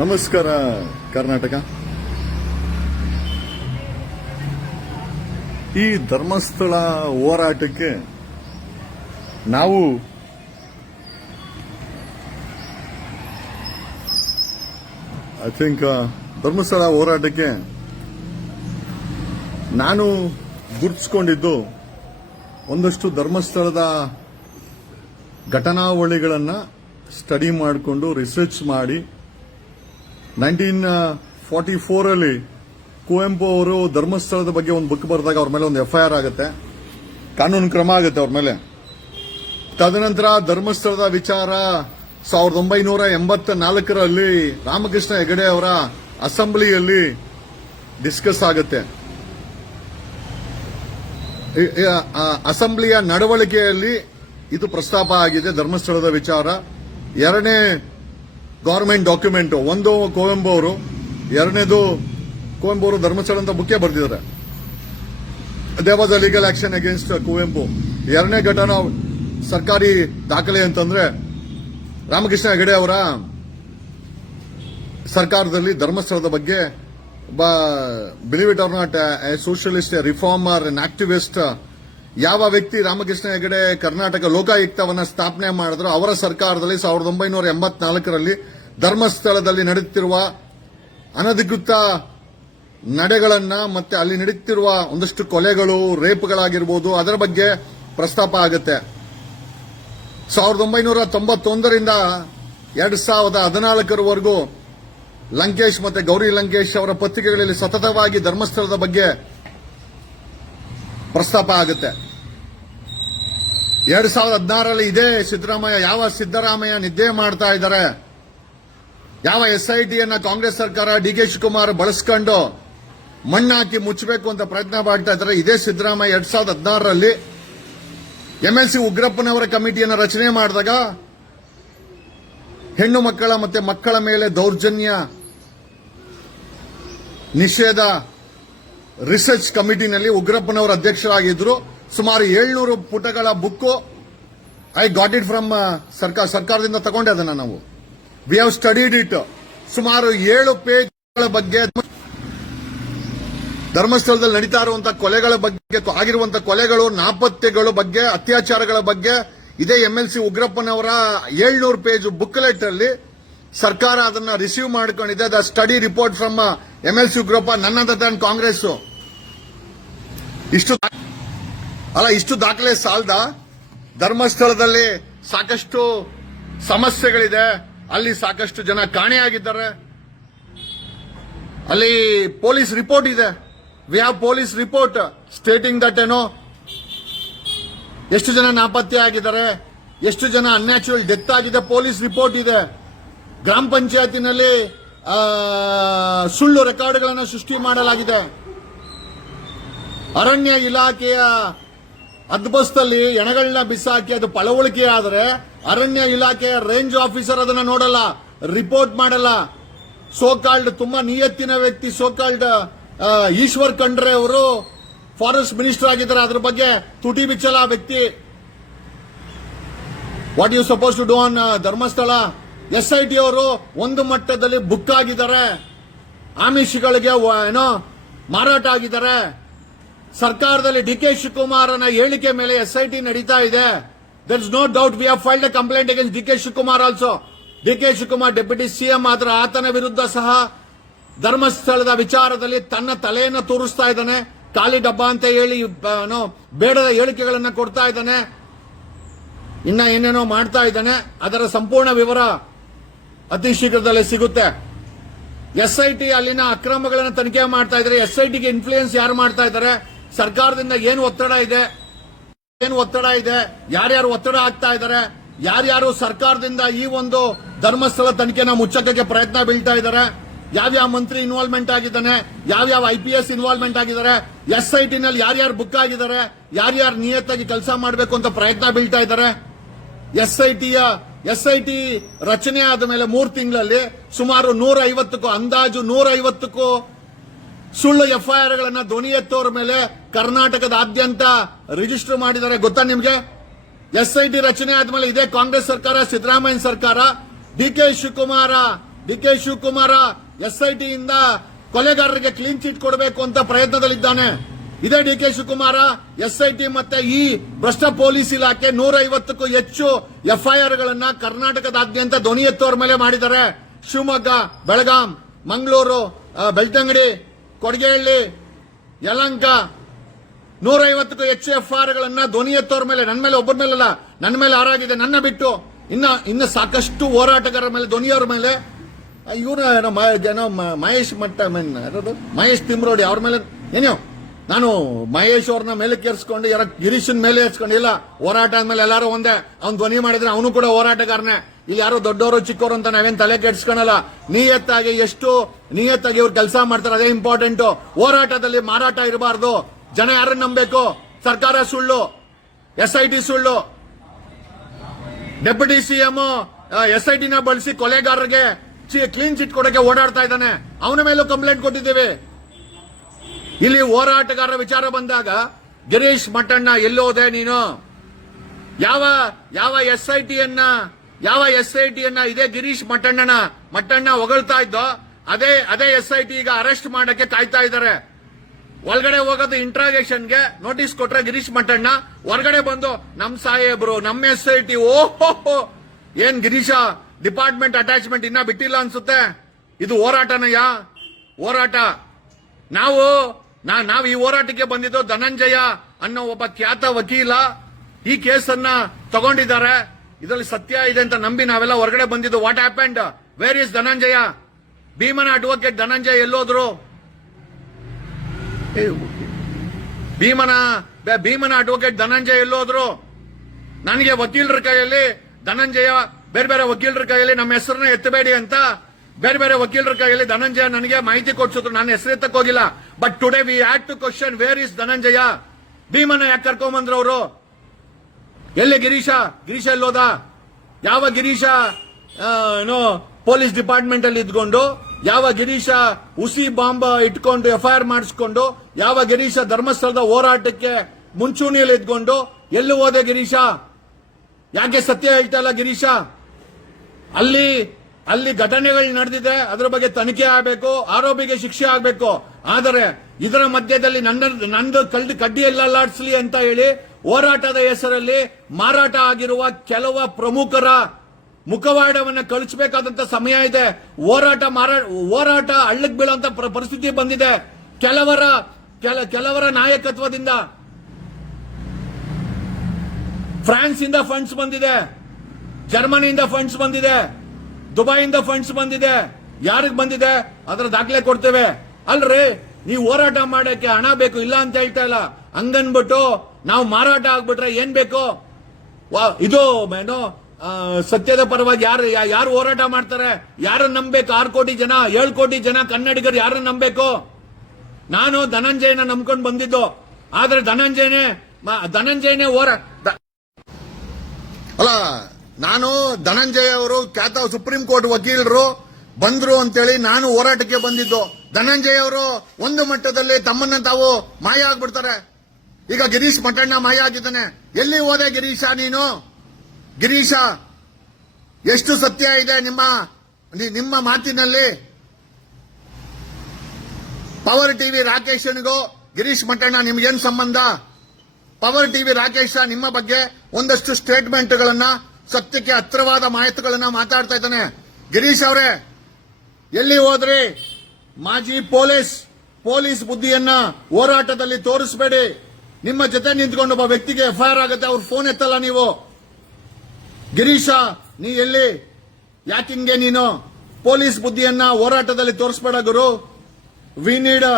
ನಮಸ್ಕಾರ ಕರ್ನಾಟಕ. ಈ ಧರ್ಮಸ್ಥಳ ಹೋರಾಟಕ್ಕೆ ನಾವು ಧರ್ಮಸ್ಥಳ ಹೋರಾಟಕ್ಕೆ ನಾನು ಗುರುತಿಸಿಕೊಂಡಿದ್ದು ಒಂದಷ್ಟು ಧರ್ಮಸ್ಥಳದ ಘಟನಾವಳಿಗಳನ್ನು ಸ್ಟಡಿ ಮಾಡಿಕೊಂಡು ರಿಸರ್ಚ್ ಮಾಡಿ 1944 ಕುವೆಂಪು ಅವರು ಧರ್ಮಸ್ಥಳದ ಬಗ್ಗೆ ಒಂದು ಬುಕ್ ಬರೆದಾಗ ಅವ್ರ ಮೇಲೆ ಒಂದು FIR ಆಗುತ್ತೆ, ಕಾನೂನು ಕ್ರಮ ಆಗುತ್ತೆ ಅವ್ರ ಮೇಲೆ. ತದನಂತರ ಧರ್ಮಸ್ಥಳದ ವಿಚಾರ 1984ರಲ್ಲಿ ರಾಮಕೃಷ್ಣ ಹೆಗಡೆ ಅವರ ಅಸೆಂಬ್ಲಿಯಲ್ಲಿ ಡಿಸ್ಕಸ್ ಆಗುತ್ತೆ. ಅಸೆಂಬ್ಲಿಯ ನಡವಳಿಕೆಯಲ್ಲಿ ಇದು ಪ್ರಸ್ತಾಪ ಆಗಿದೆ ಧರ್ಮಸ್ಥಳದ ವಿಚಾರ. ಎರಡನೇ ಗವರ್ಮೆಂಟ್ ಡಾಕ್ಯುಮೆಂಟ್, ಒಂದು ಕುವೆಂಪು ಅವರು, ಎರಡನೇದು ಕುವೆಂಪು ಅವರು ಧರ್ಮಸ್ಥಳ ಅಂತ ಬುಕ್ಕೇ ಬರೆದಿದ್ದಾರೆ. They was a legal action against Kuvempu. ಎರಡನೇ ಘಟನಾ ಸರ್ಕಾರಿ ದಾಖಲೆ ಅಂತಂದ್ರೆ ರಾಮಕೃಷ್ಣ ಹೆಗಡೆ ಅವರ ಸರ್ಕಾರದಲ್ಲಿ ಧರ್ಮಸ್ಥಳದ ಬಗ್ಗೆ believe it are not a socialist, a reformer, an activist, ಯಾವ ವ್ಯಕ್ತಿ ರಾಮಕೃಷ್ಣ ಹೆಗಡೆ ಕರ್ನಾಟಕ ಲೋಕಾಯುಕ್ತವನ್ನ ಸ್ಥಾಪನೆ ಮಾಡಿದ್ರು ಅವರ ಸರ್ಕಾರದಲ್ಲಿ 1984ರಲ್ಲಿ ಧರ್ಮಸ್ಥಳದಲ್ಲಿ ನಡೆಯುತ್ತಿರುವ ಅನಧಿಕೃತ ನಡೆಗಳನ್ನ ಮತ್ತೆ ಅಲ್ಲಿ ನಡೆಯುತ್ತಿರುವ ಒಂದಷ್ಟು ಕೊಲೆಗಳು, ರೇಪ್ಗಳಾಗಿರ್ಬೋದು, ಅದರ ಬಗ್ಗೆ ಪ್ರಸ್ತಾಪ ಆಗುತ್ತೆ. 1991ರಿಂದ 2014ರವರೆಗೂ ಲಂಕೇಶ್ ಮತ್ತೆ ಗೌರಿ ಲಂಕೇಶ್ ಅವರ ಪತ್ರಿಕೆಗಳಲ್ಲಿ ಸತತವಾಗಿ ಧರ್ಮಸ್ಥಳದ ಬಗ್ಗೆ ಪ್ರಸ್ತಾಪ ಆಗುತ್ತೆ. 2016ರಲ್ಲಿ ಇದೇ ಸಿದ್ದರಾಮಯ್ಯ ನಿದ್ದೆ ಮಾಡ್ತಾ ಇದ್ದಾರೆ, ಯಾವ SITಯನ್ನ ಕಾಂಗ್ರೆಸ್ ಸರ್ಕಾರ DK ಶಿವಕುಮಾರ್ ಬಳಸ್ಕೊಂಡು ಮಣ್ಣಾಕಿ ಮುಚ್ಚಬೇಕು ಅಂತ ಪ್ರಯತ್ನ ಮಾಡ್ತಾ ಇದ್ದಾರೆ. ಇದೇ ಸಿದ್ದರಾಮಯ್ಯ 2016ರಲ್ಲಿ MLC ಉಗ್ರಪ್ಪನವರ ಕಮಿಟಿಯನ್ನು ರಚನೆ ಮಾಡಿದಾಗ ಹೆಣ್ಣು ಮಕ್ಕಳ ಮತ್ತೆ ಮಕ್ಕಳ ಮೇಲೆ ದೌರ್ಜನ್ಯ ನಿಷೇಧ ರಿಸರ್ಚ್ ಕಮಿಟಿನಲ್ಲಿ ಉಗ್ರಪ್ಪನವರ ಅಧ್ಯಕ್ಷರಾಗಿದ್ರು. ಸುಮಾರು 700 ಪುಟಗಳ book. I got it from ಸರ್ಕಾರದಿಂದ ತಗೊಂಡೆ ಅದನ್ನ ನಾವು. We have studied it. ಸುಮಾರು 7 ಪೇಜ್ಗಳ ಬಗ್ಗೆ ಧರ್ಮಸ್ಥಳದಲ್ಲಿ ನಡೀತಾ ಇರುವಂತಹ ಕೊಲೆಗಳ ಬಗ್ಗೆ, ಆಗಿರುವಂತಹ ಕೊಲೆಗಳು, ನಾಪತ್ತೆಗಳ ಬಗ್ಗೆ, ಅತ್ಯಾಚಾರಗಳ ಬಗ್ಗೆ ಇದೇ MLC ಉಗ್ರಪ್ಪನವರ 700 ಪೇಜ್ ಬುಕ್ಲೆಟ್ ಅಲ್ಲಿ ಸರ್ಕಾರ ಅದನ್ನ ರಿಸೀವ್ ಮಾಡ್ಕೊಂಡಿದೆ. The study report from MLC Ugrappa, ನನ್ ಅದರ್ ದನ್ ಕಾಂಗ್ರೆಸ್. ಇಷ್ಟು ದಾಖಲೆ ಸಾಲದ? ಧರ್ಮಸ್ಥಳದಲ್ಲಿ ಸಾಕಷ್ಟು ಸಮಸ್ಯೆಗಳಿದೆ, ಅಲ್ಲಿ ಸಾಕಷ್ಟು ಜನ ಕಾಣೆಯಾಗಿದ್ದಾರೆ, ಅಲ್ಲಿ ಪೊಲೀಸ್ ರಿಪೋರ್ಟ್ ಇದೆ. We have police report stating that ಎಷ್ಟು ಜನ ನಾಪತ್ತೆ ಆಗಿದ್ದಾರೆ, ಎಷ್ಟು ಜನ ಅನ್ಯಾಚುರಲ್ ಡೆತ್ ಆಗಿದೆ, ಪೊಲೀಸ್ ರಿಪೋರ್ಟ್ ಇದೆ. ಗ್ರಾಮ ಪಂಚಾಯತಿನಲ್ಲಿ ಸುಳ್ಳು ರೆಕಾರ್ಡ್ಗಳನ್ನು ಸೃಷ್ಟಿ ಮಾಡಲಾಗಿದೆ. ಅರಣ್ಯ ಇಲಾಖೆಯ ಹದ್ಬಸ್ತಲ್ಲಿ ಎಣಗಳನ್ನ ಬಿಸಾಕಿ ಅದು ಪಳವಳಿಕೆ ಆದರೆ ಅರಣ್ಯ ಇಲಾಖೆಯ ರೇಂಜ್ ಆಫೀಸರ್ ಅದನ್ನ ನೋಡಲ್ಲ, ರಿಪೋರ್ಟ್ ಮಾಡಲ್ಲ. ಸೋಕಾಲ್ಡ್ ತುಂಬಾ ನಿಯತ್ತಿನ ವ್ಯಕ್ತಿ ಸೋಕಾಲ್ಡ್ ಈಶ್ವರ್ ಖಂಡ್ರೆ ಅವರು ಫಾರೆಸ್ಟ್ ಮಿನಿಸ್ಟರ್ ಆಗಿದ್ದಾರೆ, ಅದ್ರ ಬಗ್ಗೆ ತುಟಿ ಬಿಚ್ಚಲ್ಲ ಆ ವ್ಯಕ್ತಿ. What you suppose to do on Dharmasthala? SIT ಅವರು ಒಂದು ಮಟ್ಟದಲ್ಲಿ ಬುಕ್ ಆಗಿದ್ದಾರೆ, ಆಮಿಷಗಳಿಗೆ ಮಾರಾಟ ಆಗಿದ್ದಾರೆ. ಸರ್ಕಾರದಲ್ಲಿ DK ಶಿವಕುಮಾರನ ಹೇಳಿಕೆ ಮೇಲೆ SIT ನಡೀತಾ ಇದೆ. There is no doubt. We have filed a complaint against DK Shivakumar also. DK Shivakumar deputy CM ಆದ್ರೆ ಆತನ ವಿರುದ್ಧ ಸಹ ಧರ್ಮಸ್ಥಳದ ವಿಚಾರದಲ್ಲಿ ತನ್ನ ತಲೆಯನ್ನು ತೋರಿಸ್ತಾ ಇದ್ದಾನೆ, ಖಾಲಿ ಡಬ್ಬ ಅಂತ ಹೇಳಿ ಬೇಡದ ಹೇಳಿಕೆಗಳನ್ನು ಕೊಡ್ತಾ ಇದ್ದಾನೆ, ಇನ್ನ ಏನೇನೋ ಮಾಡ್ತಾ ಇದ್ದಾನೆ. ಅದರ ಸಂಪೂರ್ಣ ವಿವರ ಅತಿ ಶೀಘ್ರದಲ್ಲೇ ಸಿಗುತ್ತೆ. SIT ಅಲ್ಲಿನ ಅಕ್ರಮಗಳನ್ನು ತನಿಖೆ ಮಾಡ್ತಾ ಇದ್ದಾರೆ. SITಗೆ ಇನ್ಫ್ಲೂಯೆನ್ಸ್ ಯಾರು ಮಾಡ್ತಾ ಇದ್ದಾರೆ, ಸರ್ಕಾರದಿಂದ ಏನು ಒತ್ತಡ ಇದೆ, ಯಾರ್ಯಾರು ಒತ್ತಡ ಆಗ್ತಾ ಇದ್ದಾರೆ, ಯಾರ್ಯಾರು ಸರ್ಕಾರದಿಂದ ಈ ಒಂದು ಧರ್ಮಸ್ಥಳ ತನಿಖೆನ ಮುಚ್ಚಕ್ಕೆ ಪ್ರಯತ್ನ ಬೀಳ್ತಾ ಇದ್ದಾರೆ, ಯಾವ್ಯಾವ ಮಂತ್ರಿ ಇನ್ವಾಲ್ವ್ಮೆಂಟ್ ಆಗಿದ್ದಾನೆ, ಯಾವ್ಯಾವ IPS ಇನ್ವಾಲ್ವ್ಮೆಂಟ್ ಆಗಿದ್ದಾರೆ, SITನಲ್ಲಿ ಯಾರ್ಯಾರು ಬುಕ್ ಆಗಿದ್ದಾರೆ, ಯಾರ್ಯಾರು ನಿಯತ್ತಾಗಿ ಕೆಲಸ ಮಾಡಬೇಕು ಅಂತ ಪ್ರಯತ್ನ ಬೀಳ್ತಾ ಇದ್ದಾರೆ. SIT ರಚನೆ ಆದ ಮೇಲೆ 3 ತಿಂಗಳಲ್ಲಿ ಸುಮಾರು 150ಕ್ಕೂ ಅಂದಾಜು 150ಕ್ಕೂ ಸುಳ್ಳು FIRಗಳನ್ನ ಧ್ವನಿ ಎತ್ತೋರ ಮೇಲೆ ಕರ್ನಾಟಕದಾದ್ಯಂತ ರಿಜಿಸ್ಟರ್ ಮಾಡಿದ್ದಾರೆ. ಗೊತ್ತಾ ನಿಮ್ಗೆ? SIT ರಚನೆ ಆದ್ಮೇಲೆ ಇದೇ ಕಾಂಗ್ರೆಸ್ ಸರ್ಕಾರ, ಸಿದ್ದರಾಮಯ್ಯ ಸರ್ಕಾರ, DK Shivakumar D K Shivakumar SIT ಇಂದ ಕೊಲೆಗಾರರಿಗೆ ಕ್ಲೀನ್ ಚಿಟ್ ಕೊಡಬೇಕು ಅಂತ ಪ್ರಯತ್ನದಲ್ಲಿದ್ದಾನೆ. ಇದೇ ಡಿ ಕೆ ಶಿವಕುಮಾರ SIT ಮತ್ತೆ ಈ ಭ್ರಷ್ಟ ಪೊಲೀಸ್ ಇಲಾಖೆ 150ಕ್ಕೂ ಹೆಚ್ಚು FIR ಗಳನ್ನ ಕರ್ನಾಟಕದಾದ್ಯಂತ ಧ್ವನಿ ಎತ್ತೋರ್ ಮೇಲೆ ಮಾಡಿದ್ದಾರೆ. ಶಿವಮೊಗ್ಗ, ಬೆಳಗಾಂ, ಮಂಗಳೂರು, ಬೆಳ್ತಂಗಡಿ, ಕೊಡಗೇಹಳ್ಳಿ, ಯಲಹಂಕ 150ಕ್ಕೂ ಹೆಚ್ಚು FIR ಗಳನ್ನ ಧ್ವನಿ ಎತ್ತೋರ್ ಮೇಲೆ, ನನ್ನ ಮೇಲೆ ಒಬ್ಬರ ಮೇಲಲ್ಲ, ನನ್ನ ಮೇಲೆ ಆರಾಗಿದೆ. ನನ್ನ ಬಿಟ್ಟು ಇನ್ನ ಸಾಕಷ್ಟು ಹೋರಾಟಗಾರರ ಮೇಲೆ, ಧ್ವನಿಯವರ ಮೇಲೆ, ಇವರು ಮಹೇಶ್ ತಿಮ್ರೋಡಿ ಅವ್ರ ಮೇಲೆ ಏನೋ ನಾನು ಮಹೇಶ್ ಅವ್ರನ್ನ ಮೇಲೆ ಕೇರಿಸ್ಕೊಂಡು ಗಿರೀಶನ್ ಮೇಲೆ ಏರ್ಸ್ಕೊಂಡಿಲ್ಲ. ಹೋರಾಟ ಆದ್ಮೇಲೆ ಎಲ್ಲಾರು ಒಂದೇ. ಅವ್ನು ಧ್ವನಿ ಮಾಡಿದ್ರೆ ಅವನು ಕೂಡ ಹೋರಾಟಗಾರನೇ. ಇಲ್ಲಿ ಯಾರು ದೊಡ್ಡವರು ಚಿಕ್ಕವರು ಅಂತ ನಾವೇನ್ ತಲೆ ಕೆಡಿಸ್ಕೊಳಲ್ಲ. ನಿಯತ್ತಾಗಿ ಇವ್ರು ಕೆಲಸ ಮಾಡ್ತಾರೆ, ಅದೇ ಇಂಪಾರ್ಟೆಂಟ್. ಹೋರಾಟದಲ್ಲಿ ಮಾರಾಟ ಇರಬಾರ್ದು. ಜನ ಯಾರನ್ನ ನಂಬಬೇಕು? ಸರ್ಕಾರ ಸುಳ್ಳು, SIT ಸುಳ್ಳು, ಡೆಪ್ಯೂಟಿ CM SIT ನ ಬಳಸಿ ಕೊಲೆಗಾರರಿಗೆ ಕ್ಲೀನ್ ಚಿಟ್ ಕೊಡಕ್ಕೆ ಓಡಾಡ್ತಾ ಇದ್ದಾನೆ. ಅವನ ಮೇಲೂ ಕಂಪ್ಲೇಂಟ್ ಕೊಟ್ಟಿದ್ದೇವೆ. ಇಲ್ಲಿ ಹೋರಾಟಗಾರರ ವಿಚಾರ ಬಂದಾಗ ಗಿರೀಶ್ ಮಟ್ಟಣ್ಣ ಎಲ್ಲೋದೆ ನೀನು? ಯಾವ SIT ಅನ್ನ ಇದೇ ಗಿರೀಶ್ ಮಟ್ಟಣ್ಣ ಹೊಗಳ್ತಾ ಇದ್ದೋ ಅದೇ SIT ಈಗ ಅರೆಸ್ಟ್ ಮಾಡಕ್ಕೆ ಕಾಯ್ತಾ ಇದ್ದಾರೆ. ಒಳಗಡೆ ಹೋಗೋದು ಇಂಟ್ರಾಗೇಷನ್ಗೆ ನೋಟಿಸ್ ಕೊಟ್ರೆ ಗಿರೀಶ್ ಮಟ್ಟಣ್ಣ ಹೊರಗಡೆ ಬಂದು ನಮ್ ಸಾಹೇಬ್ರು, ನಮ್ SIT, ಓಹೋ ಏನ್ ಗಿರೀಶ ಡಿಪಾರ್ಟ್ಮೆಂಟ್ ಅಟ್ಯಾಚ್ಮೆಂಟ್ ಇನ್ನ ಬಿಟ್ಟಿಲ್ಲ ಅನ್ಸುತ್ತೆ. ಇದು ಹೋರಾಟನಯ್ಯ, ಹೋರಾಟ. ನಾವು ಈ ಹೋರಾಟಕ್ಕೆ ಬಂದಿದ್ದು ಧನಂಜಯ ಅನ್ನೋ ಒಬ್ಬ ಖ್ಯಾತ ವಕೀಲ ಈ ಕೇಸನ್ನ ತಗೊಂಡಿದ್ದಾರೆ. ಇದರಲ್ಲಿ ಸತ್ಯ ಇದೆ ಅಂತ ನಂಬಿ ನಾವೆಲ್ಲ ಹೊರಗಡೆ ಬಂದಿದ್ದು. What happened? Wear is Dhananjaya? ಭೀಮನ ಅಡ್ವೊಕೇಟ್ ಧನಂಜಯ ಎಲ್ಲೋದ್ರು? ಭೀಮನ ಅಡ್ವೊಕೇಟ್ ಧನಂಜಯ ಎಲ್ಲೋದ್ರು? ನನಗೆ ವಕೀಲರ ಕೈಯಲ್ಲಿ ಧನಂಜಯ, ಬೇರೆ ವಕೀಲರ ಕೈಯಲ್ಲಿ ನಮ್ಮ ಹೆಸರನ್ನ ಎತ್ತಬೇಡಿ ಅಂತ ಬೇರೆ ವಕೀಲರ ಕೈಯಲ್ಲಿ ಧನಂಜಯ ನನಗೆ ಮಾಹಿತಿ ಕೊಡ್ಸಿದ್ರು. ನಾನು ಹೆಸರು ಎತ್ತಕ್ಕೆ ಹೋಗಿಲ್ಲ. But today we had to question where is Dhananjaya? ಭೀಮನ ಯಾಕೆ ಕರ್ಕೊಂಡ್ಬಂದ್ರು ಅವರು? ಎಲ್ಲಿ ಗಿರೀಶ ಎಲ್ಲೋದ? ಯಾವ ಗಿರೀಶ ಪೊಲೀಸ್ ಡಿಪಾರ್ಟ್ಮೆಂಟ್ ಅಲ್ಲಿ ಇದ್ಕೊಂಡು, ಯಾವ ಗಿರೀಶ ಹುಸಿ ಬಾಂಬ್ ಇಟ್ಕೊಂಡು FIR ಮಾಡಿಸ್ಕೊಂಡು, ಯಾವ ಗಿರೀಶ ಧರ್ಮಸ್ಥಳದ ಹೋರಾಟಕ್ಕೆ ಮುಂಚೂಣಿಯಲ್ಲಿ ಇದ್ಕೊಂಡು ಎಲ್ಲಿ ಹೋದೆ ಗಿರೀಶ? ಯಾಕೆ ಸತ್ಯ ಹೇಳ್ತಾ ಇಲ್ಲ ಗಿರೀಶ? ಅಲ್ಲಿ ಘಟನೆಗಳು ನಡೆದಿದೆ, ಅದರ ಬಗ್ಗೆ ತನಿಖೆ ಆಗಬೇಕು, ಆರೋಪಿಗೆ ಶಿಕ್ಷೆ ಆಗಬೇಕು. ಆದರೆ ಇದರ ಮಧ್ಯದಲ್ಲಿ ನಂದು ಕಡ್ಡಿ ಎಲ್ಲಾಡಿಸ್ಲಿ ಅಂತ ಹೇಳಿ ಹೋರಾಟದ ಹೆಸರಲ್ಲಿ ಮಾರಾಟ ಆಗಿರುವ ಕೆಲವು ಪ್ರಮುಖರ ಮುಖವಾಡವನ್ನು ಕಳಿಸಬೇಕಾದಂತ ಸಮಯ ಇದೆ. ಹೋರಾಟ ಹಳ್ಳಕ್ಕೆ ಬೀಳುವಂತ ಪರಿಸ್ಥಿತಿ ಬಂದಿದೆ. ಕೆಲವರ ನಾಯಕತ್ವದಿಂದ ಫ್ರಾನ್ಸ್ ಇಂದ ಫಂಡ್ಸ್ ಬಂದಿದೆ, ಜರ್ಮನಿಯಿಂದ ಫಂಡ್ಸ್ ಬಂದಿದೆ, ದುಬೈಯಿಂದ ಫಂಡ್ಸ್ ಬಂದಿದೆ. ಯಾರಿಗೆ ಬಂದಿದೆ ಅದರ ದಾಖಲೆ ಕೊಡ್ತೇವೆ. ಅಲ್ರಿ, ನೀವು ಹೋರಾಟ ಮಾಡಕ್ಕೆ ಹಣ ಬೇಕು, ಇಲ್ಲ ಅಂತ ಹೇಳ್ತಾ ಇಲ್ಲ. ಹಂಗನ್ಬಿಟ್ಟು ನಾವು ಮಾರಾಟ ಆಗ್ಬಿಟ್ರೆ ಏನ್ ಬೇಕು? ಇದು ಸತ್ಯದ ಪರವಾಗಿ ಯಾರು ಹೋರಾಟ ಮಾಡ್ತಾರೆ? ಯಾರನ್ನ ನಂಬಬೇಕು? 6 ಕೋಟಿ ಜನ, 7 ಕೋಟಿ ಜನ ಕನ್ನಡಿಗರು ಯಾರನ್ನ ನಂಬಬೇಕು? ನಾನು ಧನಂಜಯನ ನಂಬ್ಕೊಂಡು ಬಂದಿದ್ದು. ಆದ್ರೆ ಧನಂಜಯನೇ ಅಲ್ಲ, ನಾನು ಧನಂಜಯ ಅವರು ಖ್ಯಾತ ಸುಪ್ರೀಂ ಕೋರ್ಟ್ ವಕೀಲರು ಬಂದ್ರು ಅಂತೇಳಿ ನಾನು ಹೋರಾಟಕ್ಕೆ ಬಂದಿದ್ದು. ಧನಂಜಯ ಅವರು ಒಂದು ಮಟ್ಟದಲ್ಲಿ ತಮ್ಮನ್ನ ತಾವು ಮಾಯ ಆಗ್ಬಿಡ್ತಾರೆ. ಈಗ ಗಿರೀಶ್ ಮಟ್ಟಣ್ಣ ಮಾಯ ಆಗಿದ್ದಾನೆ. ಎಲ್ಲಿ ಹೋದೆ ಗಿರೀಶ ನೀನು? ಗಿರೀಶ, ಎಷ್ಟು ಸತ್ಯ ಇದೆ ನಿಮ್ಮ ಮಾತಿನಲ್ಲಿ? ಪವರ್ ಟಿವಿ ರಾಕೇಶನ್ಗೂ ಗಿರೀಶ್ ಮಟ್ಟಣ್ಣ ನಿಮ್ಗೇನ್ ಸಂಬಂಧ? ಪವರ್ ಟಿವಿ ರಾಕೇಶ ನಿಮ್ಮ ಬಗ್ಗೆ ಒಂದಷ್ಟು ಸ್ಟೇಟ್ಮೆಂಟ್ಗಳನ್ನ, ಸತ್ಯಕ್ಕೆ ಹತ್ತಿರವಾದ ಮಾಹಿತಿಗಳನ್ನ ಮಾತಾಡ್ತಾ ಇದ್ದಾನೆ. ಗಿರೀಶ್ ಅವರೇ, ಎಲ್ಲಿ ಹೋದ್ರಿ? ಮಾಜಿ ಪೊಲೀಸ್ ಬುದ್ಧಿಯನ್ನ ಹೋರಾಟದಲ್ಲಿ ತೋರಿಸಬೇಡಿ. ನಿಮ್ಮ ಜೊತೆ ನಿಂತ್ಕೊಂಡು ಒಬ್ಬ ವ್ಯಕ್ತಿಗೆ FIR ಆಗುತ್ತೆ, ಅವ್ರ ಫೋನ್ ಎತ್ತಲ್ಲ ನೀವು. ಗಿರೀಶ, ನೀ ಎಲ್ಲಿ? ಯಾಕಿಂಗೆ ನೀನು ಪೊಲೀಸ್ ಬುದ್ಧಿಯನ್ನ ಹೋರಾಟದಲ್ಲಿ ತೋರಿಸಬೇಡ ಗುರು. ವಿ ನೀಡ್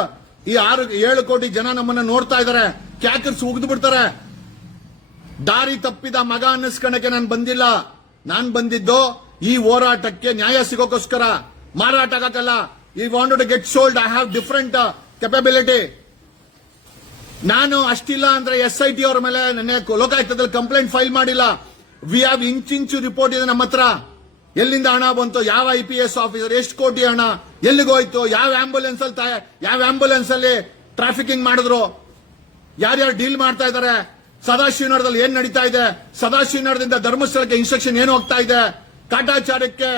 ಈ 6-7 ಕೋಟಿ ಜನ ನಮ್ಮನ್ನ ನೋಡ್ತಾ ಇದ್ದಾರೆ. ಕ್ಯಾಕರ್ಸ್ ಉಗಿದು ಬಿಡ್ತಾರೆ. ದಾರಿ ತಪ್ಪಿದ ಮಗ ಅನ್ನಿಸ್ಕೊಳಕ್ಕೆ ನಾನು ಬಂದಿಲ್ಲ. ನಾನು ಬಂದಿದ್ದು ಈ ಹೋರಾಟಕ್ಕೆ ನ್ಯಾಯ ಸಿಗೋಕ್ಕೋಸ್ಕರ, ಮಾರಾಟ ಆಗಕ್ಕಲ್ಲ. ಈ wanted to get sold. I have different capability. ನಾನು ಅಷ್ಟಿಲ್ಲ ಅಂದ್ರೆ SIT ಅವರ ಮೇಲೆ ಲೋಕಾಯುಕ್ತದಲ್ಲಿ ಕಂಪ್ಲೇಂಟ್ ಫೈಲ್ ಮಾಡಿಲ್ಲ. ವಿ ಹ್ಯಾವ್ ಇಂಚು ರಿಪೋರ್ಟ್ ಇದೆ ನಮ್ಮ ಹತ್ರ. ಎಲ್ಲಿಂದ ಹಣ ಬಂತು? ಯಾವ IPS ಆಫೀಸರ್? ಎಷ್ಟು ಕೋಟಿ ಹಣ ಎಲ್ಲಿಗೋಯ್ತು? ಯಾವ ಆಂಬುಲೆನ್ಸ್ ಅಲ್ಲಿ ಟ್ರಾಫಿಕಿಂಗ್ ಮಾಡಿದ್ರು? ಯಾರ್ಯಾರು ಡೀಲ್ ಮಾಡ್ತಾ ಇದ್ದಾರೆ? ಸದಾಶಿವನಗರದಲ್ಲಿ ಏನ್ ನಡೀತಾ ಇದೆ? ಸದಾಶಿವನಗರದಿಂದ ಧರ್ಮಸ್ಥಳಕ್ಕೆ ಇನ್ಸ್ಟ್ರಕ್ಷನ್ ಏನು ಹೋಗ್ತಾ ಇದೆ? ಕಾಟಾಚಾರಕ್ಕೆ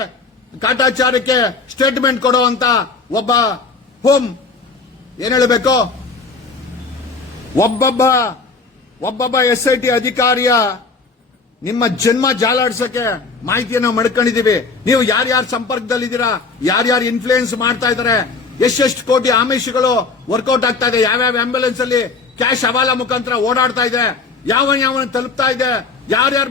ಕಾಟಾಚಾರಕ್ಕೆ ಸ್ಟೇಟ್ಮೆಂಟ್ ಕೊಡುವಂತ ಒಬ್ಬ ಹೋಮ್ ಏನ್ ಹೇಳಬೇಕು, ಒಬ್ಬೊಬ್ಬ SIT ಅಧಿಕಾರಿಯ ನಿಮ್ಮ ಜನ್ಮ ಜಾಲಾಡ್ಸಕ್ಕೆ ಮಾಹಿತಿಯನ್ನ ಮಡ್ಕೊಂಡಿದೀವಿ. ನೀವು ಯಾರ್ಯಾರ ಸಂಪರ್ಕದಲ್ಲಿದ್ದೀರಾ, ಯಾರ್ಯಾರು ಇನ್ಫ್ಲೂಯೆನ್ಸ್ ಮಾಡ್ತಾ ಇದಾರೆ, ಎಷ್ಟೆಷ್ಟು ಕೋಟಿ ಆಮಿಷಗಳು ವರ್ಕೌಟ್ ಆಗ್ತಾ ಇದೆ, ಯಾವ್ಯಾವ ಆಂಬ್ಯುಲೆನ್ಸ್ ಅಲ್ಲಿ ಕ್ಯಾಶ್ ಹವಾಲಾ ಮುಖಾಂತರ ಓಡಾಡ್ತಾ ಇದೆ, ಯಾವನ್ ತಲುಪ್ತಾ ಇದೆ, ಯಾರ್ಯಾರ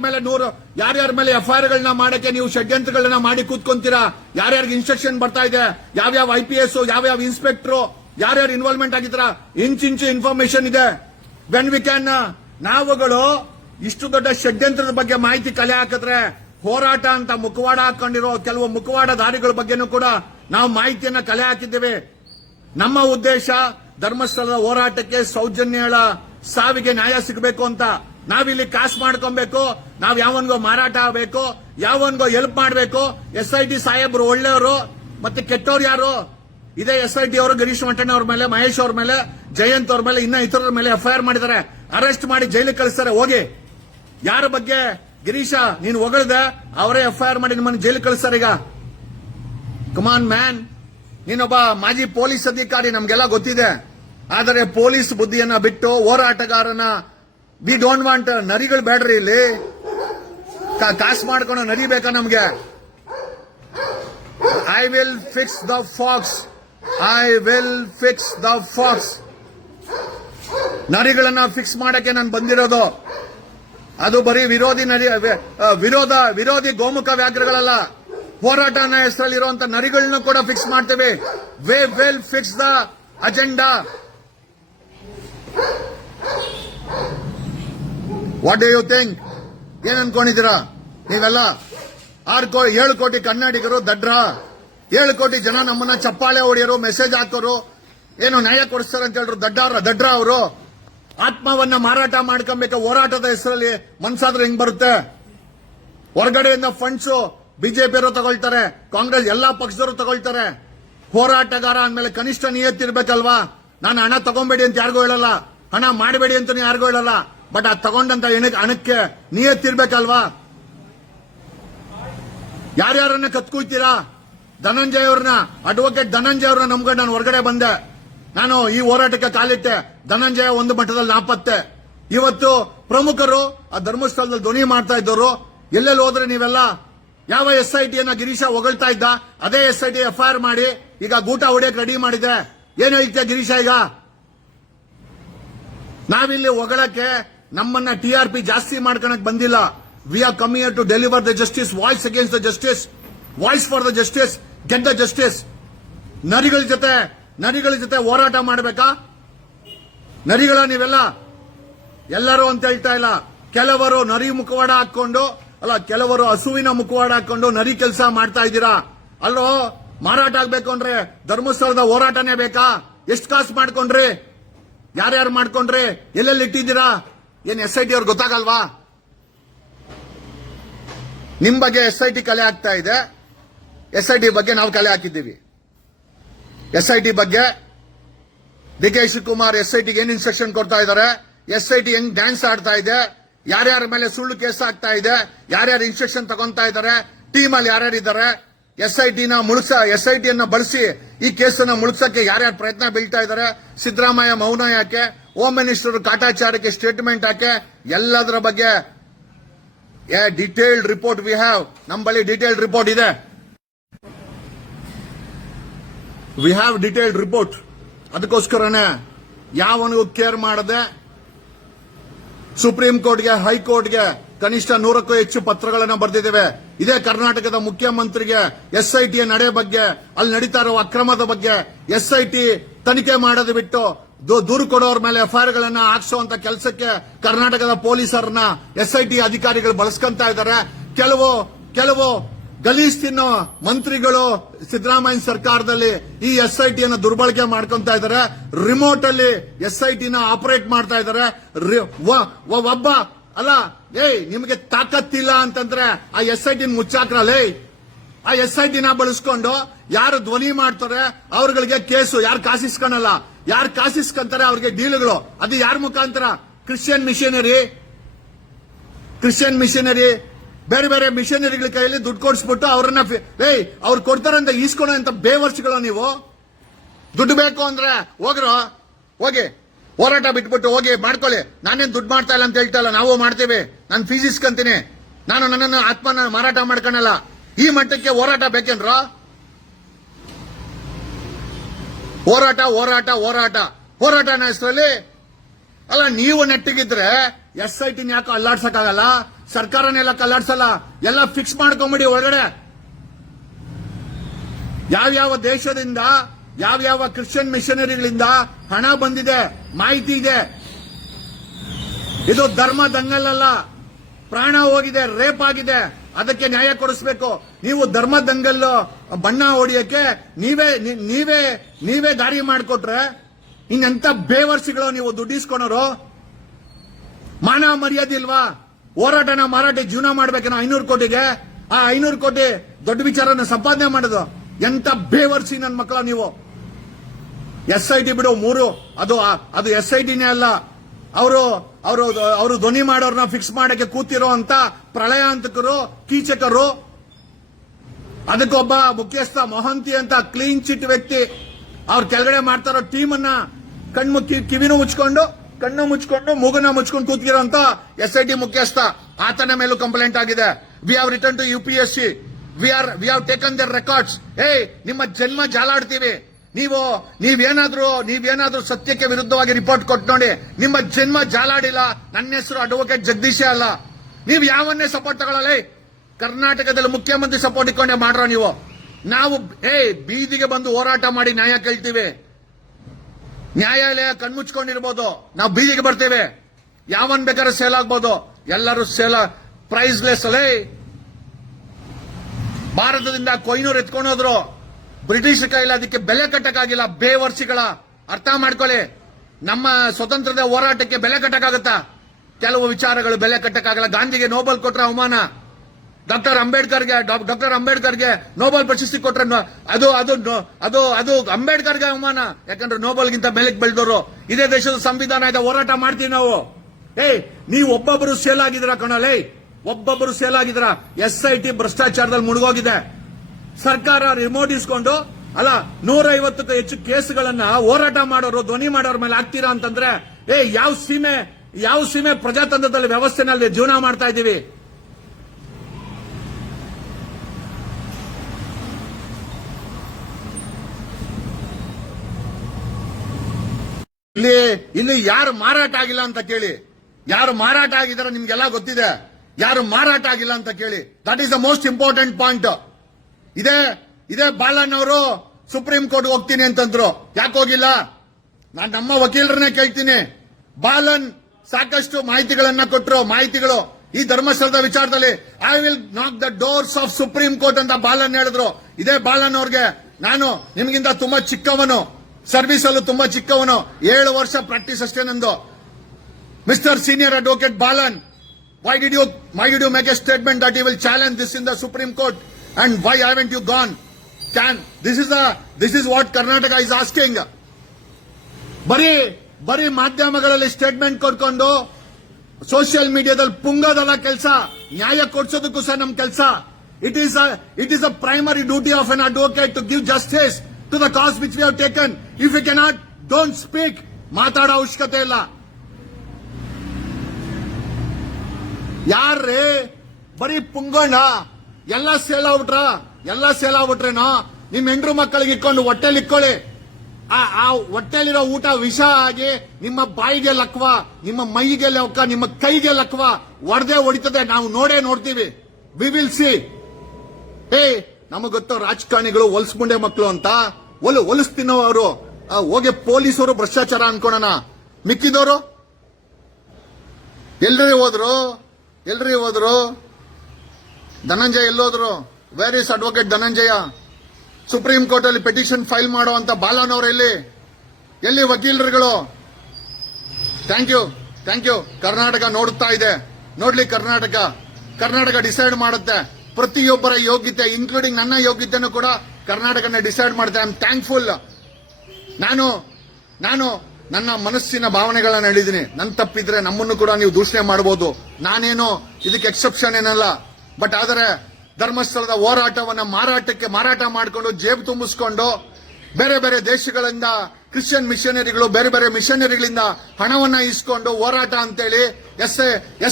ಮೇಲೆ FIR ಗಳನ್ನ ಮಾಡಕ್ಕೆ ನೀವು ಷಡ್ಯಂತ್ರಗಳನ್ನ ಮಾಡಿ ಕೂತ್ಕೊಂತೀರಾ, ಯಾರ್ಯಾರಿಗೆ ಇನ್ಸ್ಟ್ರಕ್ಷನ್ ಬರ್ತಾ ಇದೆ, ಯಾವ್ಯಾವ IPS ಯಾವ್ಯಾವ ಇನ್ಸ್ಪೆಕ್ಟರ್ ಯಾರ್ಯಾರು ಇನ್ವಾಲ್ವ್ಮೆಂಟ್ ಆಗಿದ್ರ ಇಂಚಿಂಚು ಇನ್ಫಾರ್ಮೇಶನ್ ಇದೆ. ವೆನ್ ವಿ ಕ್ಯಾನ್ ನಾವುಗಳು ಇಷ್ಟು ದೊಡ್ಡ ಷಡ್ಯಂತ್ರದ ಬಗ್ಗೆ ಮಾಹಿತಿ ಕಲೆ ಹಾಕಿದ್ರೆ ಹೋರಾಟ ಅಂತ ಮುಖವಾಡ ಹಾಕೊಂಡಿರೋ ಕೆಲವು ಮುಖವಾಡಧಾರಿಗಳ ಬಗ್ಗೆನೂ ಕೂಡ ನಾವು ಮಾಹಿತಿಯನ್ನ ಕಲೆ ಹಾಕಿದ್ದೇವೆ. ನಮ್ಮ ಉದ್ದೇಶ ಧರ್ಮಸ್ಥಳದ ಹೋರಾಟಕ್ಕೆ ಸೌಜನ್ಯಳ ಸಾವಿಗೆ ನ್ಯಾಯ ಸಿಗಬೇಕು ಅಂತ. ನಾವಿಲ್ಲಿ ಕಾಸು ಮಾಡ್ಕೊಬೇಕು, ನಾವ್ ಯಾವನ್ಗೋ ಮಾರಾಟ ಆಗಬೇಕು, ಯಾವನ್ಗೋ ಹೆಲ್ಪ್ ಮಾಡಬೇಕು. SIT ಸಾಹೇಬ್ರು ಒಳ್ಳೆಯವರು, ಮತ್ತೆ ಕೆಟ್ಟವ್ರು ಯಾರು? ಇದೇ SIT ಅವರು ಗಿರೀಶ್ ಮಂಟಣ್ಣ ಅವ್ರ ಮೇಲೆ, ಮಹೇಶ್ ಅವ್ರ ಮೇಲೆ, ಜಯಂತ್ ಅವ್ರ ಮೇಲೆ, ಇನ್ನ ಇತರರ ಮೇಲೆ FIR ಮಾಡಿದ್ದಾರೆ, ಅರೆಸ್ಟ್ ಮಾಡಿ ಜೈಲಿಗೆ ಕಳಿಸ್ತಾರೆ. ಹೋಗಿ ಯಾರ ಬಗ್ಗೆ ಗಿರೀಶ ನೀನು ಹೊಗಳದೆ ಅವರೇ FIR ಮಾಡಿ ನಿಮ್ಮನ್ನು ಜೈಲಿಗೆ ಕಳಿಸ್ತಾರೆ. ಈಗ ಕಮಾನ್ ಮ್ಯಾನ್, ನೀನೊಬ್ಬ ಮಾಜಿ ಪೊಲೀಸ್ ಅಧಿಕಾರಿ, ನಮ್ಗೆಲ್ಲ ಗೊತ್ತಿದೆ. ಆದರೆ ಪೊಲೀಸ್ ಬುದ್ಧಿಯನ್ನ ಬಿಟ್ಟು ಹೋರಾಟಗಾರನ ವಿ ಡೋಂಟ್ ವಾಂಟ್ ನರಿಗಳು ಬೇಡ್ರಿ. ಇಲ್ಲಿ ಕಾಸು ಮಾಡ್ಕೊಂಡು ನರಿ ಬೇಕಾ ನಮ್ಗೆ? I will fix the fox, I will fix the fox. ನರಿಗಳನ್ನ ಫಿಕ್ಸ್ ಮಾಡಕ್ಕೆ ನಾನು ಬಂದಿರೋದು. ಅದು ಬರೀ ವಿರೋಧಿ ಗೋಮುಖ ವ್ಯಾಘ್ರಗಳಲ್ಲ, ಹೋರಾಟನ ಹೆಸರಲ್ಲಿರುವಂತ ನರಿಗಳನ್ನ ಕೂಡ ಫಿಕ್ಸ್ ಮಾಡ್ತೇವೆ. We will fix the agenda. What do you think? ಏನ್ ಅನ್ಕೊಂಡಿದ್ದೀರಾ ನೀವೆಲ್ಲ? 7 ಕೋಟಿ ಕನ್ನಡಿಗರು ದಡ್ರ, 7 ಕೋಟಿ ಜನ ನಮ್ಮನ್ನ ಚಪ್ಪಾಳೆ ಹೊಡೆಯೋರು, ಮೆಸೇಜ್ ಹಾಕೋರು, ಏನು ನ್ಯಾಯ ಕೊಡಿಸ್ತಾರೆ ಅಂತ ಹೇಳಿದ್ರು ದಡ್ರ ಅವರು. ಆತ್ಮವನ್ನ ಮಾರಾಟ ಮಾಡ್ಕೊಬೇಕು ಹೋರಾಟದ ಹೆಸರಲ್ಲಿ. ಮನ್ಸಾದ್ರೆ ಹೆಂಗ್ ಬರುತ್ತೆ? ಹೊರಗಡೆಯಿಂದ ಫಂಡ್ಸ್ ಬಿಜೆಪಿಯವರು ತಗೊಳ್ತಾರೆ, ಕಾಂಗ್ರೆಸ್ ಎಲ್ಲಾ ಪಕ್ಷದವರು ತಗೊಳ್ತಾರೆ. ಹೋರಾಟಗಾರ ಅಂದ್ಮೇಲೆ ಕನಿಷ್ಠ ನಿಯತ್ತಿರ್ಬೇಕಲ್ವಾ? ನಾನು ಹಣ ತಗೊಂಬೇಡಿ ಅಂತ ಯಾರಿಗೂ ಹೇಳಲ್ಲ, ಹಣ ಮಾಡಬೇಡಿ ಅಂತ ಯಾರಿಗೂ ಹೇಳಲ್ಲ. ಬಟ್ ಆ ತಗೊಂಡಂತ ಹಣಕ್ಕೆ ನಿಯತ್ತಿರ್ಬೇಕಲ್ವಾ? ಯಾರ್ಯಾರನ್ನ ಕತ್ಕೊಯ್ತೀರಾ? ಧನಂಜಯ ಅವ್ರನ್ನ, ಅಡ್ವೊಕೇಟ್ ಧನಂಜಯ ಅವ್ರನ್ನ ನಂಬ್ಕೊಂಡು ನಾನು ಹೊರಗಡೆ ಬಂದೆ. ನಾನು ಈ ಹೋರಾಟಕ್ಕೆ ಕಾಲಿಟ್ಟೆ. ಧನಂಜಯ ಒಂದು ಮಟ್ಟದಲ್ಲಿ ನಾಪತ್ತೆ. ಇವತ್ತು ಪ್ರಮುಖರು ಆ ಧರ್ಮಸ್ಥಳದಲ್ಲಿ ಧ್ವನಿ ಮಾಡ್ತಾ ಇದ್ದವರು ಎಲ್ಲೆಲ್ಲಿ ಹೋದ್ರೆ ನೀವೆಲ್ಲ ಯಾವ SIT ಯನ್ನ ಗಿರೀಶ ಹೊಗಳ್ತಾ ಇದ್ದ, ಅದೇ SIT FIR ಮಾಡಿ ಈಗ ಗೂಟ ಹೊಡೆಯಕ್ಕೆ ರೆಡಿ ಮಾಡಿದೆ. ಏನ್ ಹೇಳ್ತೀಯ ಗಿರೀಶ? ಈಗ ನಾವಿಲ್ಲಿ ಹೊಗಳಕ್ಕೆ, ನಮ್ಮನ್ನ TRP ಜಾಸ್ತಿ ಮಾಡ್ಕೊಳಕ್ ಬಂದಿಲ್ಲ. We are coming here to deliver the justice, voice against the justice, voice for the justice, get the justice. ನರಿಗಳ ಜೊತೆ ಹೋರಾಟ ಮಾಡಬೇಕಾ? ನರಿಗಳ ನೀವೆಲ್ಲ ಎಲ್ಲರೂ ಅಂತ ಹೇಳ್ತಾ ಇಲ್ಲ. ಕೆಲವರು ನರಿ ಮುಖವಾಡ ಹಾಕೊಂಡು, ಕೆಲವರು ಹಸುವಿನ ಮುಖವಾಡ ಹಾಕೊಂಡು ನರಿ ಕೆಲಸ ಮಾಡ್ತಾ ಇದ್ದೀರಾ. ಅಲ್ಲೋ, ಮಾರಾಟ ಆಗ್ಬೇಕು ಅಂದ್ರೆ ಧರ್ಮಸ್ಥಳದ ಹೋರಾಟನೇ ಬೇಕಾ? ಎಷ್ಟು ಕಾಸು ಮಾಡ್ಕೊಂಡ್ರಿ? ಯಾರ್ಯಾರು ಮಾಡ್ಕೊಂಡ್ರಿ? ಎಲ್ಲೆಲ್ಲಿ ಇಟ್ಟಿದ್ದೀರಾ? ಏನ್ SIT ಅವ್ರಿಗೆ ಗೊತ್ತಾಗಲ್ವಾ? ನಿಮ್ ಬಗ್ಗೆ SIT ಕಲೆ ಆಗ್ತಾ ಇದೆ, SIT ಬಗ್ಗೆ ನಾವು ಕಲೆ ಹಾಕಿದ್ದೀವಿ. SIT ಬಗ್ಗೆ DK ಶಿವಕುಮಾರ್ SITಗೆ ಏನ್ ಇನ್ಸ್ಟ್ರಕ್ಷನ್ ಕೊಡ್ತಾ ಇದ್ದಾರೆ, SIT ಹೆಂಗ್ ಡ್ಯಾನ್ಸ್ ಆಡ್ತಾ ಇದೆ, ಯಾರ್ಯಾರ ಮೇಲೆ ಸುಳ್ಳು ಕೇಸ್ ಆಗ್ತಾ ಇದೆ, ಯಾರ್ಯಾರು ಇನ್ಸ್ಟ್ರಕ್ಷನ್ ತಗೊಂತಾ ಇದ್ದಾರೆ, ಟೀಮ್ ಅಲ್ಲಿ ಯಾರ್ಯಾರಿದ್ದಾರೆ, SITಯನ್ನ ಬಳಸಿ ಈ ಕೇಸನ್ನ ಮುಳುಗ್ಸಕ್ಕೆ ಯಾರ್ಯಾರು ಪ್ರಯತ್ನ ಬೀಳ್ತಾ ಇದ್ದಾರೆ, ಸಿದ್ದರಾಮಯ್ಯ ಮೌನ ಯಾಕೆ, ಹೋಮ್ ಮಿನಿಸ್ಟರ್ ಕಾಟಾಚಾರಕ್ಕೆ ಸ್ಟೇಟ್ಮೆಂಟ್ ಯಾಕೆ, ಎಲ್ಲದರ ಬಗ್ಗೆ ಡಿಟೇಲ್ಡ್ ರಿಪೋರ್ಟ್ ವಿ ಹ್ಯಾವ್. ನಮ್ಮ ಬಳಿ ಡಿಟೇಲ್ಡ್ ರಿಪೋರ್ಟ್ ಇದೆ. We have detailed report. ಅದಕ್ಕೋಸ್ಕರನೇ ಯಾವನಿಗೂ ಕೇರ್ ಮಾಡದೆ ಸುಪ್ರೀಂ ಕೋರ್ಟ್ಗೆ, ಹೈಕೋರ್ಟ್ಗೆ ಕನಿಷ್ಠ 100ಕ್ಕೂ ಹೆಚ್ಚು ಪತ್ರಗಳನ್ನು ಬರೆದಿದ್ದೇವೆ. ಇದೇ ಕರ್ನಾಟಕದ ಮುಖ್ಯಮಂತ್ರಿಗೆ SIT ನಡೆ ಬಗ್ಗೆ, ಅಲ್ಲಿ ನಡೀತಾ ಇರುವ ಅಕ್ರಮದ ಬಗ್ಗೆ SIT ತನಿಖೆ ಮಾಡೋದು ಬಿಟ್ಟು ದೂರು ಕೊಡೋರ ಮೇಲೆ FIR ಗಳನ್ನ ಹಾಕ್ಸುವಂತ ಕೆಲಸಕ್ಕೆ ಕರ್ನಾಟಕದ ಪೊಲೀಸರನ್ನ SIT ಅಧಿಕಾರಿಗಳು ಬಳಸ್ಕೊಂತ ಇದ್ದಾರೆ. ಕೆಲವು ಗಲೀಜ್ ತಿನ್ನೋ ಮಂತ್ರಿಗಳು ಸಿದ್ದರಾಮಯ್ಯ ಸರ್ಕಾರದಲ್ಲಿ ಈ SITಯನ್ನ ದುರ್ಬಳಕೆ ಮಾಡ್ಕೊಂತ ಇದ್ದಾರೆ. ರಿಮೋಟ್ ಅಲ್ಲಿ SITನ ಆಪರೇಟ್ ಮಾಡ್ತಾ ಇದ್ದಾರೆ. ಒಬ್ಬ ಅಲ್ಲ, ನಿಮಗೆ ತಾಕತ್ತಿಲ್ಲ ಅಂತಂದ್ರೆ ಆ SIT ಮುಚ್ಚಾಕ್ರಲ್ಲೇ. ಆ SITನ ಬಳಸ್ಕೊಂಡು ಯಾರು ಧ್ವನಿ ಮಾಡ್ತಾರೆ ಅವ್ರಗಳಿಗೆ ಕೇಸು. ಯಾರು ಕಾಸಿಸ್ಕೊಳಲ್ಲ, ಯಾರು ಕಾಸಿಸ್ಕೊಂತಾರೆ ಅವ್ರಿಗೆ ಡೀಲ್ಗಳು. ಅದು ಯಾರ ಮುಖಾಂತರ? ಕ್ರಿಶ್ಚಿಯನ್ ಮಿಷನರಿ ಬೇರೆ ಬೇರೆ ಮಿಷನರಿಗಳ ಕೈಯಲ್ಲಿ ದುಡ್ಡು ಕೊಡಿಸ್ಬಿಟ್ಟು ಅವ್ರನ್ನ ಅವ್ರು ಕೊಡ್ತಾರಂತ ಈಸ್ಕೊಳೋ ಅಂತ ಬೇವರ್ಸ್ಗಳು ನೀವು. ದುಡ್ಡು ಬೇಕು ಅಂದ್ರೆ ಹೋಗ್ರು, ಹೋಗಿ ಹೋರಾಟ ಬಿಟ್ಬಿಟ್ಟು ಹೋಗಿ ಮಾಡ್ಕೊಳ್ಳಿ. ನಾನೇನ್ ದುಡ್ಡು ಮಾಡ್ತಾ ಇಲ್ಲ ಅಂತ ಹೇಳ್ತಾ ಇಲ್ಲ, ನಾವು ಮಾಡ್ತೀವಿ. ನಾನು ಫೀಸ್ ಇಸ್ಕೊಂತೀನಿ, ನಾನು ನನ್ನನ್ನು ಆತ್ಮನ ಮಾರಾಟ ಮಾಡ್ಕೊಳಲ್ಲ. ಈ ಮಟ್ಟಕ್ಕೆ ಹೋರಾಟ ಬೇಕೇನ್ರ? ಹೋರಾಟ ಹೋರಾಟ ಹೋರಾಟ ಹೋರಾಟನ ಹೆಸರಲ್ಲಿ ಅಲ್ಲ. ನೀವು ನೆಟ್ಟಿಗಿದ್ರೆ SIT ಯಾಕೆ ಅಲ್ಲಾಡ್ಸಕ್ಕಾಗಲ್ಲ? ಸರ್ಕಾರನೆಲ್ಲ ಕಲ್ಲಾಡ್ಸಲ್ಲ, ಎಲ್ಲ ಫಿಕ್ಸ್ ಮಾಡ್ಕೊಂಬಿಡಿ ಒಳಗಡೆ. ಯಾವ್ಯಾವ ದೇಶದಿಂದ ಯಾವ್ಯಾವ ಕ್ರಿಶ್ಚಿಯನ್ ಮಿಷನರಿಗಳಿಂದ ಹಣ ಬಂದಿದೆ ಮಾಹಿತಿ ಇದೆ. ಇದು ಧರ್ಮ ದಂಗಲ್ಲ, ಪ್ರಾಣ ಹೋಗಿದೆ, ರೇಪ್ ಆಗಿದೆ, ಅದಕ್ಕೆ ನ್ಯಾಯ ಕೊಡಿಸಬೇಕು. ನೀವು ಧರ್ಮ ದಂಗಲ್ಲು ಬಣ್ಣ ಹೊಡಿಯಕ್ಕೆ ನೀವೇ ದಾರಿ ಮಾಡಿಕೊಟ್ರೆ ಇನ್ನೆಂತ ಬೇವರ್ಸಿಗಳು ನೀವು ದುಡ್ಡಿಸ್ಕೊಳೋರು. ಮಾನ ಮರ್ಯಾದೆ ಇಲ್ವಾ? ಹೋರಾಟನ ಮಾರಾಟ ಜೀವನ ಮಾಡ್ಬೇಕೇನೋ 500 ಕೋಟಿಗೆ. ಆ 500 ಕೋಟಿ ದೊಡ್ಡ ವಿಚಾರನ ಸಂಪಾದನೆ ಮಾಡೋದು ಎಂತ ಬೇವರ್ಸಿ ನನ್ನ ಮಕ್ಕಳ ನೀವು. SIT ಬಿಡು, 3 ಅದು SITನೇ ಅಲ್ಲ. ಅವರು ಧ್ವನಿ ಮಾಡೋರ್ನ ಫಿಕ್ಸ್ ಮಾಡಕ್ಕೆ ಕೂತಿರೋ ಅಂತ ಪ್ರಳಯಾಂತಕರು, ಕೀಚಕರು. ಅದಕ್ಕೊಬ್ಬ ಮುಖ್ಯಸ್ಥ ಮೊಹಂತಿ ಅಂತ ಕ್ಲೀನ್ ಚಿಟ್ ವ್ಯಕ್ತಿ. ಅವ್ರ ಕೆಳಗಡೆ ಮಾಡ್ತಾರೋ ಟೀಮ್ ಅನ್ನ ಕಿವಿನೂ ಮುಚ್ಕೊಂಡು, ಕಣ್ಣು ಮುಚ್ಕೊಂಡು, ಮೂಗನ್ನ ಮುಚ್ಕೊಂಡು ಕೂತಿರೋ ಅಂತ SIT ಮುಖ್ಯಸ್ಥ. ಆತನ ಮೇಲೂ ಕಂಪ್ಲೇಂಟ್ ಆಗಿದೆ. We have return to UPSC. We have taken their records. ನಿಮ್ಮ ಜನ್ಮ ಜಾಲಾಡ್ತೀವಿ. ನೀವೇನಾದ್ರೂ ಸತ್ಯಕ್ಕೆ ವಿರುದ್ಧವಾಗಿ ರಿಪೋರ್ಟ್ ಕೊಟ್ಟು ನೋಡಿ, ನಿಮ್ಮ ಜನ್ಮ ಜಾಲಾಡಿಲ್ಲ. ನನ್ನ ಹೆಸರು ಅಡ್ವೊಕೇಟ್ ಜಗದೀಶೇ ಅಲ್ಲ. ನೀವು ಯಾವನ್ನೇ ಸಪೋರ್ಟ್ ತಗೊಳ್ಳಲ್ಲ. ಕರ್ನಾಟಕದಲ್ಲಿ ಮುಖ್ಯಮಂತ್ರಿ ಸಪೋರ್ಟ್ ಇಟ್ಕೊಂಡೆ ಮಾಡ್ರೋ ನೀವು. ನಾವು ಬೀದಿಗೆ ಬಂದು ಹೋರಾಟ ಮಾಡಿ ನ್ಯಾಯ ಕೇಳ್ತೀವಿ. ನ್ಯಾಯಾಲಯ ಕಣ್ಮುಚ್ಕೊಂಡಿರ್ಬೋದು, ನಾವು ಬೀದಿಗೆ ಬರ್ತೇವೆ. ಯಾವನ್ ಬೇಕಾದ್ರೆ ಸೇಲ್ ಆಗ್ಬೋದು, ಎಲ್ಲರೂ ಪ್ರೈಸ್ಲೆಸ್ ಅಲ್ಲೇ. ಭಾರತದಿಂದ ಕೊಯ್ನೂರು ಎತ್ಕೊಂಡೋದ್ರು, ಬ್ರಿಟಿಷ್ ಕೈಲಿ ಅದಕ್ಕೆ ಬೆಲೆ ಕಟ್ಟಕ್ಕಾಗಿಲ್ಲ. ಬೇವರ್ಸಿಗಳ ಅರ್ಥ ಮಾಡ್ಕೊಳ್ಳಿ. ನಮ್ಮ ಸ್ವತಂತ್ರದ ಹೋರಾಟಕ್ಕೆ ಬೆಲೆ ಕಟ್ಟಕ್ಕಾಗತ್ತಾ? ಕೆಲವು ವಿಚಾರಗಳು ಬೆಲೆ ಕಟ್ಟಕ್ಕಾಗಲ್ಲ. ಗಾಂಧಿಗೆ ನೋಬೆಲ್ ಕೊಟ್ರ ಅವಮಾನ, ಡಾಕ್ಟರ್ ಅಂಬೇಡ್ಕರ್ಗೆ ನೋಬೆಲ್ ಪ್ರಶಸ್ತಿ ಕೊಟ್ರೆ ಅದು ಅಂಬೇಡ್ಕರ್ಗೆ ಅವಮಾನ. ಯಾಕಂದ್ರೆ ನೋಬೆಲ್ಗಿಂತ ಬೆಲೆಗೆ ಬೆಳೆದವರು. ಇದೇ ದೇಶದ ಸಂವಿಧಾನ ಇದೆ, ಹೋರಾಟ ಮಾಡ್ತೀವಿ ನಾವು. ನೀವು ಒಬ್ಬೊಬ್ಬರು ಸೇಲ್ ಆಗಿದ್ರ ಕಣಲೇ, ಒಬ್ಬೊಬ್ಬರು ಸೇಲ್ ಆಗಿದ್ರ. SIT ಭ್ರಷ್ಟಾಚಾರದಲ್ಲಿ ಮುಳುಗೋಗಿದೆ. ಸರ್ಕಾರ ರಿಮೋಟ್ ಇಸ್ಕೊಂಡು 150ಕ್ಕೂ ಹೆಚ್ಚು ಕೇಸ್ಗಳನ್ನ ಹೋರಾಟ ಮಾಡೋರು, ಧ್ವನಿ ಮಾಡೋರ ಮೇಲೆ ಹಾಕ್ತೀರಾ ಅಂತಂದ್ರೆ ಯಾವ ಸೀಮೆ ಪ್ರಜಾತಂತ್ರದಲ್ಲಿ ವ್ಯವಸ್ಥೆನಲ್ಲಿ ಜೀವನ ಮಾಡ್ತಾ ಇದ್ದೀವಿ? ಇಲ್ಲಿ ಯಾರು ಮಾರಾಟ ಆಗಿಲ್ಲ ಅಂತ ಕೇಳಿ. ಯಾರು ಮಾರಾಟ ಆಗಿದಾರೆ ನಿಮ್ಗೆಲ್ಲ ಗೊತ್ತಿದೆ. ಯಾರು ಮಾರಾಟ ಆಗಿಲ್ಲ ಅಂತ ಕೇಳಿ. That is the most important point. ಇದೇ ಬಾಲನ್ ಅವರು ಸುಪ್ರೀಂ ಕೋರ್ಟ್ ಹೋಗ್ತೀನಿ ಅಂತಂದ್ರು. ಯಾಕೆ ಹೋಗಿಲ್ಲ? ನಾನು ನಮ್ಮ ವಕೀಲರನ್ನೇ ಕೇಳ್ತೀನಿ. ಬಾಲನ್ ಸಾಕಷ್ಟು ಮಾಹಿತಿಗಳನ್ನ ಕೊಟ್ಟರು. ಮಾಹಿತಿಗಳು ಈ ಧರ್ಮಸ್ಥಳದ ವಿಚಾರದಲ್ಲಿ ಐ ವಿಲ್ ನಾಕ್ the doors of supreme court ಅಂತ ಬಾಲನ್ ಹೇಳಿದ್ರು. ಇದೇ ಬಾಲನ್ ಅವ್ರಿಗೆ ನಾನು ನಿಮಗಿಂತ ತುಂಬಾ ಚಿಕ್ಕವನು, ಸರ್ವಿಸ್ ಅಲ್ಲೂ ತುಂಬಾ ಚಿಕ್ಕವನು, 7 ವರ್ಷ ಪ್ರಾಕ್ಟೀಸ್ ಅಷ್ಟೇ ನಂದು. Mister senior advocate Balan, why did you make a statement that you will challenge this in the Supreme Court, and why haven't you gone? This is what Karnataka is asking. ಬರೀ ಮಾಧ್ಯಮಗಳಲ್ಲಿ statement ಕೊಡ್ಕೊಂಡು social ಮೀಡಿಯಾದಲ್ಲಿ ಪುಂಗೋದಲ್ಲ ಕೆಲಸ. ನ್ಯಾಯ ಕೊಡ್ಸೋದಕ್ಕೂ ಸಹ ನಮ್ ಕೆಲಸ. It is a primary duty of an advocate to give justice to the cause which we have taken. If you cannot, don't speak. ಮಾತಾಡೋ ಅವಶ್ಯಕತೆ ಇಲ್ಲ. ಯಾರೇ ಬರೀ ಪುಂಗೋಣ ಎಲ್ಲ ಸೇಲ್ ಆಗ್ಬಿಟ್ರೇನೋ? ನಿಮ್ ಹೆಂಡ್ರು ಮಕ್ಕಳಿಗೆ ಇಟ್ಕೊಂಡು ಹೊಟ್ಟೆಲಿ ಇಕ್ಕೊಳ್ಳಿ. ಆ ಹೊಟ್ಟೆಲಿರೋ ಊಟ ವಿಷ ಆಗಿ ನಿಮ್ಮ ಬಾಯಿಗೆ ಲಕ್ವ, ನಿಮ್ಮ ಮೈಗೆ ಲಕ್ವ, ನಿಮ್ಮ ಕೈಗೆ ಲಕ್ವ ಹೊಡೆದೇ ಹೊಡಿತದೆ. ನಾವು ನೋಡ್ತೀವಿ. We will see. ನಮಗ್ ಗೊತ್ತು ರಾಜಕಾರಣಿಗಳು ಹೊಲ್ಸ್ಮುಂಡೆ ಮಕ್ಕಳು ಅಂತ. ಹೊಲಸ್ ತಿನ್ನೋರು ಹೋಗಿ ಪೊಲೀಸರು ಭ್ರಷ್ಟಾಚಾರ ಅನ್ಕೋಣ. ಮಿಕ್ಕಿದವರು ಎಲ್ರಿ ಹೋದ್ರು? ಧನಂಜಯ ಎಲ್ಲೋದ್ರು? Where is advocate Dhananjay? Supreme court ಅಲ್ಲಿ ಪೆಟಿಷನ್ ಫೈಲ್ ಮಾಡುವಂತ ಬಾಲನ್ ಅವರು ಎಲ್ಲಿ ವಕೀಲರುಗಳು? Thank you. ಕರ್ನಾಟಕ ನೋಡುತ್ತಾ ಇದೆ. ನೋಡ್ಲಿ, ಕರ್ನಾಟಕ ಡಿಸೈಡ್ ಮಾಡುತ್ತೆ. ಪ್ರತಿಯೊಬ್ಬರ ಯೋಗ್ಯತೆ, ಇನ್ಕ್ಲೂಡಿಂಗ್ ನನ್ನ ಯೋಗ್ಯತೆನೂ ಕೂಡ ಕರ್ನಾಟಕನ ಡಿಸೈಡ್ ಮಾಡುತ್ತೆ. I am thankful. ನಾನು ನನ್ನ ಮನಸ್ಸಿನ ಭಾವನೆಗಳನ್ನ ಹೇಳಿದ್ದೀನಿ. ನನ್ ತಪ್ಪಿದ್ರೆ ನಮ್ಮನ್ನು ಕೂಡ ನೀವು ದೂಷಣೆ ಮಾಡಬಹುದು. ನಾನೇನು ಇದಕ್ಕೆ ಎಕ್ಸೆಪ್ಷನ್ ಏನಲ್ಲ. ಬಟ್ ಆದರೆ ಧರ್ಮಸ್ಥಳದ ಹೋರಾಟವನ್ನ ಮಾರಾಟ ಮಾಡಿಕೊಂಡು ಜೇಬು ತುಂಬಿಸ್ಕೊಂಡು ಬೇರೆ ಬೇರೆ ದೇಶಗಳಿಂದ ಕ್ರಿಶ್ಚಿಯನ್ ಮಿಷನರಿಗಳು ಬೇರೆ ಬೇರೆ ಮಿಷನರಿಗಳಿಂದ ಹಣವನ್ನ ಇಸ್ಕೊಂಡು ಹೋರಾಟ ಅಂತೇಳಿ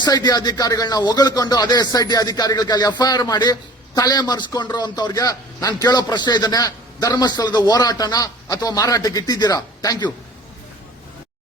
SIT ಅಧಿಕಾರಿಗಳನ್ನ ಹೊಗಳ್ಕೊಂಡು ಅದೇ SIT ಅಧಿಕಾರಿಗಳಿಗೆ FIR ಮಾಡಿ ತಲೆ ಮರೆಸ್ಕೊಂಡ್ರು ಅಂತವ್ರಿಗೆ ನಾನು ಕೇಳೋ ಪ್ರಶ್ನೆ ಇದನ್ನೇ, ಧರ್ಮಸ್ಥಳದ ಹೋರಾಟನ ಅಥವಾ ಮಾರಾಟಕ್ಕೆ ಇಟ್ಟಿದ್ದೀರಾ? Thank you.